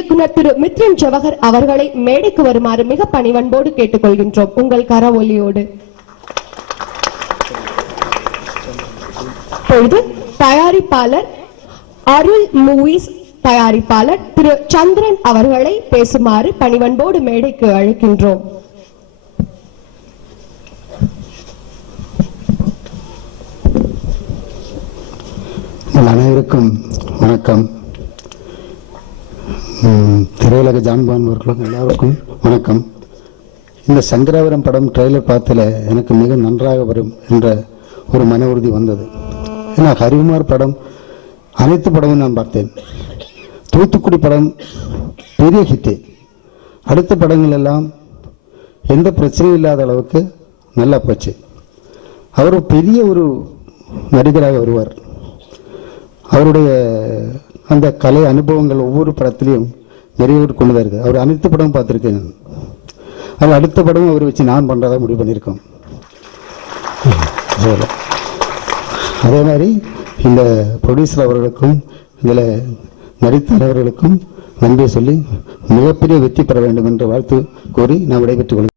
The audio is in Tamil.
இயக்குனர் திரு மித்ரன் ஜவஹர் அவர்களை மேடைக்கு வருமாறு மிக பணிவன்போடு கேட்டுக்கொள்கின்றோம். உங்கள் கரவொலியோடு. இப்பொழுது தயாரிப்பாளர் அருள் மூவிஸ் தயாரிப்பாளர் திரு சந்திரன் அவர்களை பேசுமாறு பணிவன்போடு மேடைக்கு அழைக்கின்றோம். அனைவருக்கும் வணக்கம். திரையுலக ஜான்பான்வர்களுக்கும் எல்லாருக்கும் வணக்கம். இந்த சங்கராபுரம் படம் ட்ரெய்லர் பார்த்தல எனக்கு மிக நன்றாக வரும் என்ற ஒரு மன உறுதி வந்தது. ஏன்னா ஹரிகுமார் படம் அனைத்து படமும் நான் பார்த்தேன். தூத்துக்குடி படம் பெரிய ஹிட்டு. அடுத்த படங்கள் எல்லாம் எந்த பிரச்சனையும் இல்லாத அளவுக்கு நல்லா போச்சு. அவர் பெரிய ஒரு நடிகராக வருவார். அவருடைய அந்த கலை அனுபவங்கள் ஒவ்வொரு படத்திலையும் நிறைய கொண்டு தான் இருக்குது. அவர் அனைத்து படமும் பார்த்துருக்கேன் நான். அது அடுத்த படமும் அவர் வச்சு நான் பண்ணுறதா முடிவு பண்ணியிருக்கோம். அதே மாதிரி இந்த ப்ரொடியூசர் அவர்களுக்கும் இதில் நடித்தவர்களுக்கும் நன்றி சொல்லி மிகப்பெரிய வெற்றி பெற வேண்டும் என்ற வாழ்த்து கூறி நான் விடைபெற்றுக் கொள்கிறேன்.